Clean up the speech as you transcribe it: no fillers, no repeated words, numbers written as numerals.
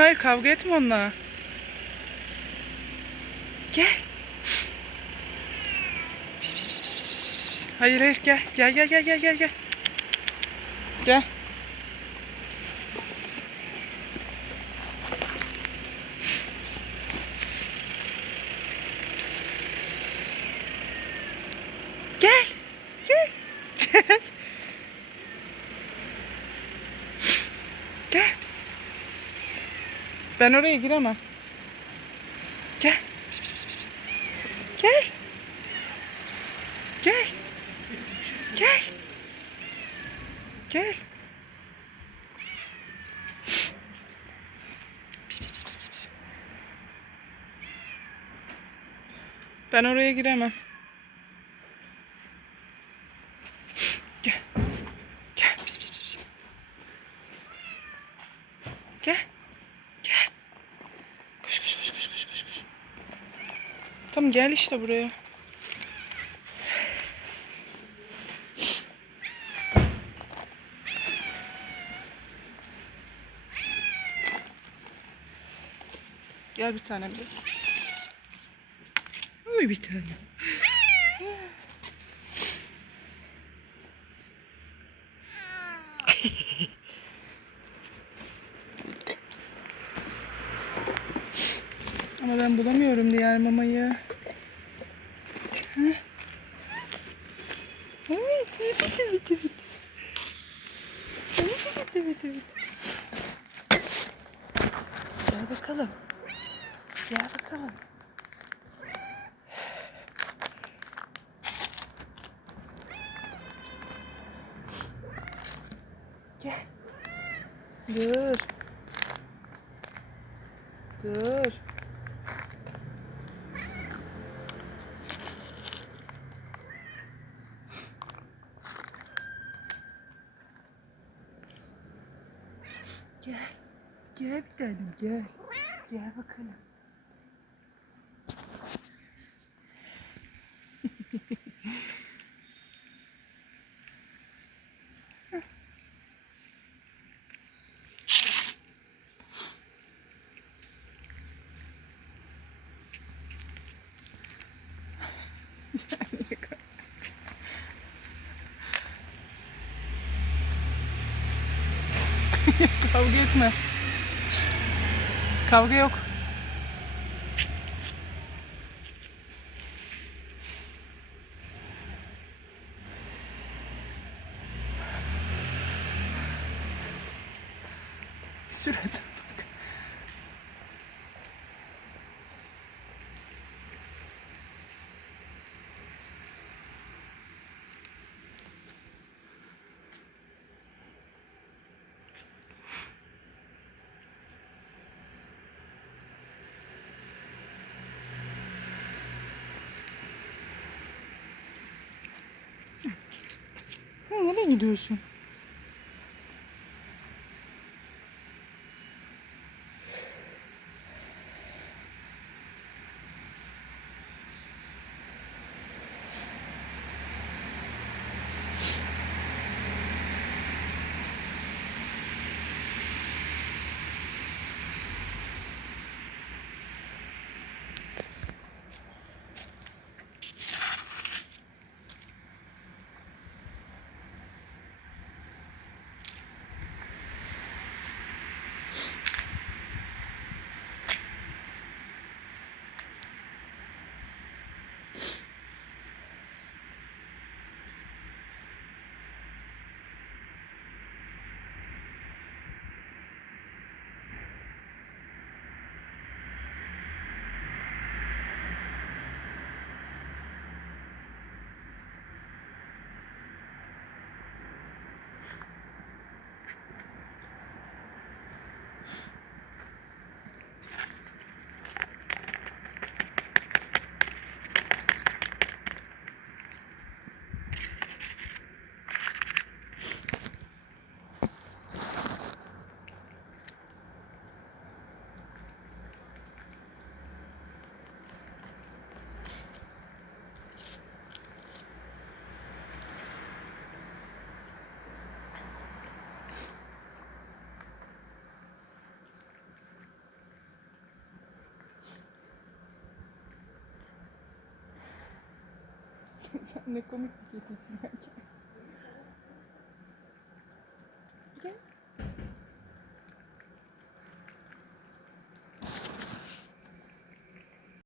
Hayır, kavga etme onunla. Gel. Hayır hayır, gel. Gel gel gel gel gel gel. Gel. Gel. Gel. Gel. Ben oraya giremem. Gel. Gel. Gel. Gel. Gel. Ben oraya giremem. Gel. Gel. Gel. Gel. Koş koş koş koş koş koş koş. Tamam, gel işte buraya. Gel bir tanem de. Uy bir tane. Ama ben bulamıyorum diğer mamayı. Evet, evet, evet, evet. Evet, evet, evet. Gel bakalım. Gel bakalım. Gel. Dur. Dur. Gel. Gel bir tanem, gel. Gel bakalım. Kavga etme. Şişt. Kavga yok. Şurada bak. Nereye gidiyorsun? Sen ne komik bir kedisin ya. Gel. Gel.